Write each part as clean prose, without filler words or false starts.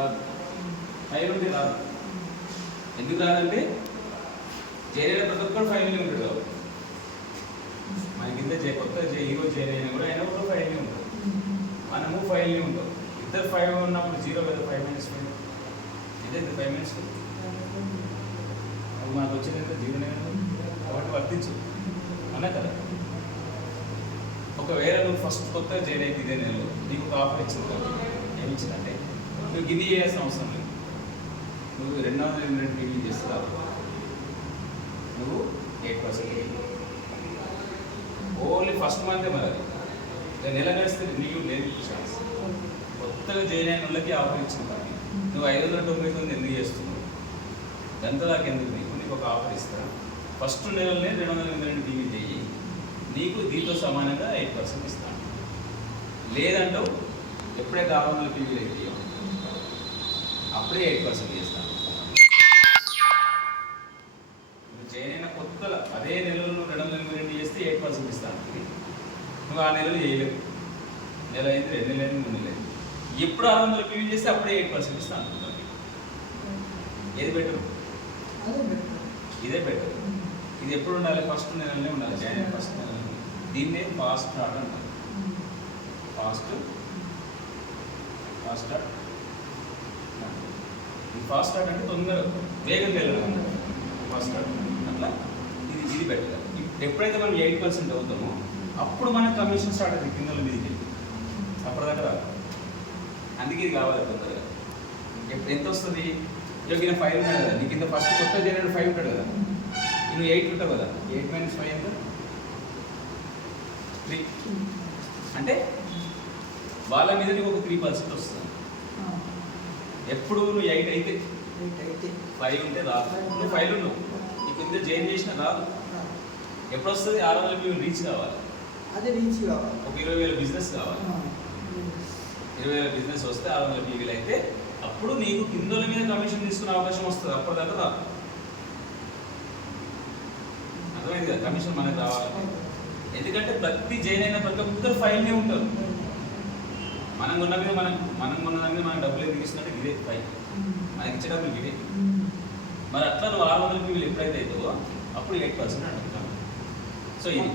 రాదు. 5 నుండి రాదు. ఎందుకు రాదంటే చేరిన ప్రతి ఒక్కరు 5 ఉంటాడు కాబట్టి. మన కింద కొత్త హీరో చేరైనా కూడా ఆయన కూడా 5 ఉంటాడు, మనము 5 ఉంటాం. ఇద్దరు 5 ఉన్నప్పుడు 0 కదా, 5 - 5 ఇదే 5 - 2 మనకు వచ్చినంత 0 కాబట్టి వర్తించు అన్నా కదా. ఒకవేళ నువ్వు ఫస్ట్ కొత్తగా జాయిన్ అయితే ఇదే నెలలో నీకు ఒక ఆఫర్ ఇచ్చింది కాబట్టి ఏమి ఇచ్చిందంటే నువ్వు గిన్ని చేయాల్సిన అవసరం లేదు. నువ్వు 282 టీవీ చేస్తావు, నువ్వు 8% ఓన్లీ ఫస్ట్ మంతే. మరి అది నెల గడిస్తే నీకు లేదు ఛాన్స్. కొత్తగా జాయిన్ అయిన వాళ్ళకి ఆఫర్ ఇచ్చింది కాబట్టి నువ్వు 599 ఎందుకు చేస్తున్నావు, ఎంత దాకా ఎందుకు నీకు ఒక ఆఫర్ ఇస్తా. ఫస్ట్ నెలలోనే 282 టీవీ చేయి, నీకు దీంతో సమానంగా 8% ఇస్తాను. లేదంటావు ఎప్పుడైతే 600 టీవీలు అవుతాయో అప్పుడే 8% చేస్తాను. నువ్వు జాయిన్ అయిన కొత్తలో అదే నెలలో 282 చేస్తే 8% ఇస్తాను. నువ్వు ఆ నెలలో చేయలేవు, నెల అయింది, 2 నెలలు అయింది, 3 నెలలు అయింది. ఎప్పుడు 600 టీవీ చేస్తే అప్పుడే 8% ఇస్తాను అనుకుంటాను. ఏది బెటర్? ఇదే బెటర్. ఇది ఎప్పుడు ఉండాలి? ఫస్ట్ నెలలోనే ఉండాలి. జాయిన్ అయిన ఫస్ట్ నెల. దీన్నే ఫాస్ట్ స్టార్ట్ అంటారు. Fast start. ఈ ఫాస్ట్ స్టార్ట్ అంటే తొందరగా వేగంగా వెళ్ళడం ఫాస్ట్ స్టార్ట్. అట్లా ఇది బెటర్. ఎప్పుడైతే మనం 8% అవుతామో అప్పుడు మనకు కమిషన్ స్టార్ట్ అవుతుంది కింద మీదకి. అప్పటిదాకా రాదు. అందుకే ఇది కావాలి తొందరగా. ఎంత వస్తుంది? ఇక 5 ఉంటాడు కదా, నీకు కింద ఫస్ట్ కొత్త జాయిన్ 5 ఉంటాడు కదా, నువ్వు 8 ఉంటావు కదా, 8 - 5 ఎంత? 3. అంటే వాళ్ళ మీద నీకు ఒక 3% వస్తుంది. ఎప్పుడు నువ్వు 8 అయితే 5 ఉంటే రాదు. నువ్వు 5 ఉన్నావు, నీకు ఇంత జాయిన్ చేసిన రాదు. ఎప్పుడు వస్తుంది? 600 రీచ్ కావాలి. అదే రీచ్ కావాలి. ఒక 20,000 బిజినెస్ కావాలి. 20,000 బిజినెస్ వస్తే 600 టీవీలు అయితే అప్పుడు నీకు కిందల మీద కమిషన్ తీసుకునే అవకాశం వస్తుంది. అప్పటిదాకా రాదు. అర్థమైంది కదా? కమిషన్ మనకు రావాలి. ఎందుకంటే ప్రతి జాయిన్ అయిన ప్రతి ఒక్కరు 5 ఉంటారు. మనం కొన్న మీద మనం కొన్న దాని మీద మనకు డబ్బులు ఎందుకు ఇస్తున్నట్టు ఇదే 5 మనకి ఇచ్చే డబ్బులు ఇవే. మరి అట్లా నువ్వు 600 టీవీలు ఎప్పుడైతే అవుతావో అప్పుడు 8% అంటున్నాను. సో ఇది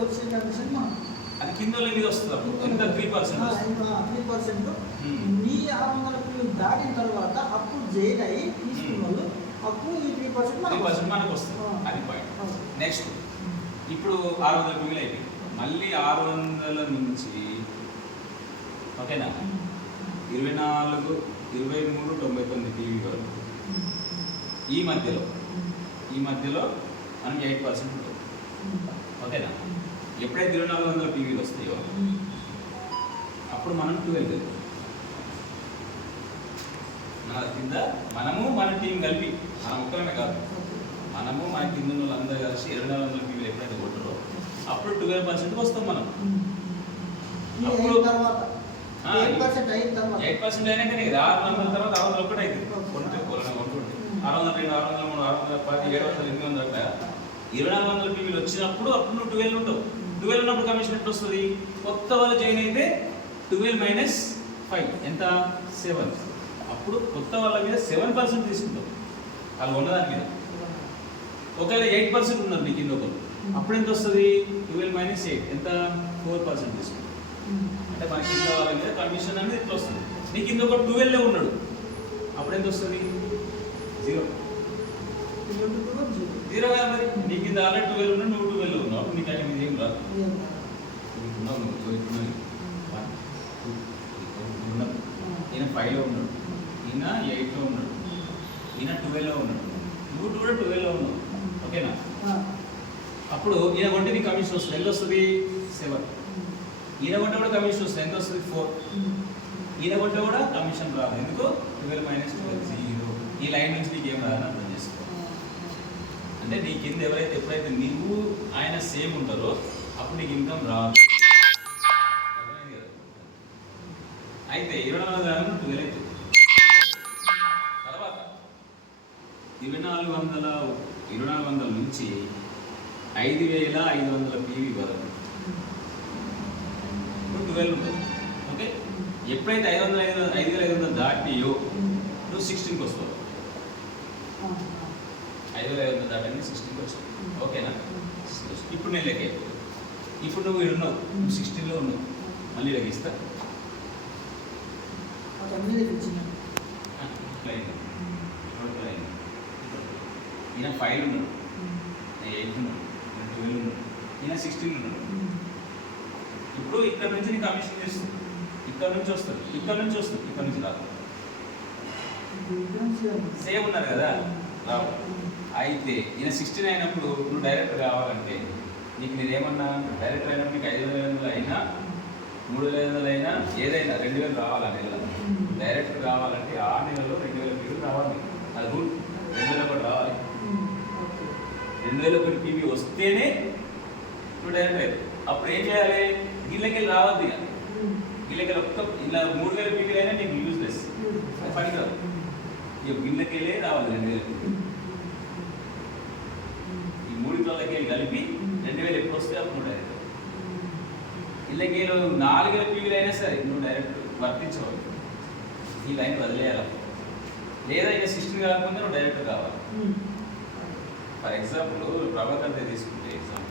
వచ్చే కమిషన్ అది కింద మీద వస్తుంది. అప్పుడు ఎంత? 3%. 3%. మీ 600 టీవీలు దాటిన తర్వాత అప్పుడు జాయిన్ అయ్యి తీసుకున్న వాళ్ళు అప్పుడు ఈ 3% మనకు వస్తుంది. అది పాయింట్. నెక్స్ట్ ఇప్పుడు 600 టీవీలు అయిపోయి మళ్ళీ 600 నుంచి ఓకేనా 24, 23, 99 టీవీ వరకు ఈ మధ్యలో మనం 8% ఉంటుంది. ఓకేనా? ఎప్పుడైతే 2400 టీవీలు వస్తాయో అప్పుడు మనం 12 మన కింద మనము మన టీం కలిపి మన ముఖ్యమే కాదు, మనము మన కింద వాళ్ళందరూ కలిసి 2400 టీవీలు ఎప్పుడైతే కొట్టారో అప్పుడు 12% వస్తాం మనం. అప్పుడు 8% అయినాక 600 తర్వాత 601 అవుతుంది. 602, 603, 610, 700, 800 అట్లా 2400 టీవీలు వచ్చినప్పుడు అప్పుడు నువ్వు 12 ఉంటావు. 12 ఉన్నప్పుడు కమిషన్ ఎట్లా వస్తుంది? కొత్త వాళ్ళు జాయిన్ అయితే 12 - 5 ఎంత? 7. అప్పుడు కొత్త వాళ్ళ మీద 7% తీసుకుంటావు వాళ్ళు ఉన్నదాని మీద. ఒకవేళ 8% ఉన్నారు నీకు కింద ఒకరు, అప్పుడు ఎంత వస్తుంది? 12 - 8 ఎంత? 4% తీసుకుంటావు. అంటే మన కింద వాళ్ళ మీద కమిషన్ అనేది ఎట్లా వస్తుంది? నీ కింద ఒక 12 ఉన్నాడు, అప్పుడు ఎంత వస్తుంది? 0. 0 కదా. మరి నీ కింద ఆల్రెడీ 12 ఉన్నాడు, నువ్వు 12 ఉన్నావు, అప్పుడు నీకు అనేది ఏం రాదు. ఈయన 5లో ఉన్నాడు, ఈయన 8లో ఉన్నాడు, ఈయన 12లో ఉన్నాడు, నువ్వు కూడా 12లో ఉన్నావు. ఓకేనా? అప్పుడు ఈయన కొంటే నీకు కమిషన్ వస్తుంది. ఎంత వస్తుంది? 7. ఈయన కొంటే కూడా కమిషన్ వస్తుంది. ఎంత వస్తుంది? 4. ఈయన కొంటే కూడా కమిషన్ రాదు. ఎందుకు? 12 - 12 0. ఈ లైన్ నుంచి నీకు ఏం రాదని అర్థం చేసుకో. అంటే నీ కింద ఎప్పుడైతే నీవు ఆయన సేమ్ ఉంటారో అప్పుడు నీకు ఇన్కమ్ రాదు. అయితే 2400 12 అవుతుంది. తర్వాత 2400 నుంచి 5500 పీవీ వరకు ఇప్పుడు 12 ఉంటుంది. ఓకే, ఎప్పుడైతే 5,500 దాటియో నువ్వు 16కి వస్తావు. 5,500 దాటని 16కి వచ్చావు. ఓకేనా? ఇప్పుడు నేను లెక్క అయిపోతుంది. ఇప్పుడు నువ్వు ఇక్కడ ఉన్నావు, నువ్వు 16లో ఉన్నావు. మళ్ళీ లెక్క ఇస్తా. ఈయన 5 ఉన్నాడు, నేను 8 ఉన్నాడు, నేను 12 ఉన్నాడు, ఈయన 16 ఉన్నాడు. ఇప్పుడు ఇక్కడ నుంచి నీ కమిషన్ చేస్తుంది. ఇక్కడ నుంచి వస్తుంది, ఇక్కడ నుంచి వస్తుంది, ఇక్కడ నుంచి రాదు. సేమ్ ఉన్నారు కదా, రావు. అయితే ఈయన 16 అయినప్పుడు నువ్వు డైరెక్టర్ కావాలంటే నీకు నేనేమన్నా డైరెక్టర్ అయినప్పుడు నీకు 5,500 అయినా 3,500 అయినా ఏదైనా 2,000 రావాలి నెల. డైరెక్టర్ కావాలంటే ఆ నెలలో 2,000 పీవీ రావాలి. అది రూల్. 2,001 రావాలి. 2,001 పీవీ వస్తేనే నువ్వు డైరెక్టర్ అవుతావు. అప్పుడు ఏం చేయాలి? గిళ్ళకెళ్ళి రావద్దు. ఇక గిళ్ళకెళ్ళి ఇలా 3,000 పీవీలు అయినా నీకు యూజ్లెస్, పని కాదు. ఇక గిళ్ళకెళ్ళే రావాలి 2,000 పీవీ. ఈ 3,000 కలిపి 2,000 ఎప్పుడు వస్తే అప్పుడు నువ్వు డైరెక్టర్. ఇళ్ళకి 4,000 పీవీలు అయినా సరే నువ్వు డైరెక్ట్ వర్తించవాలి. ఈ లైన్ వదిలేయాలి. లేదా ఇక 16 కాకుండా నువ్వు డైరెక్టర్ కావాలి. ఫర్ ఎగ్జాంపుల్ ప్రభాకర్ తీసుకుంటే ఎగ్జాంపుల్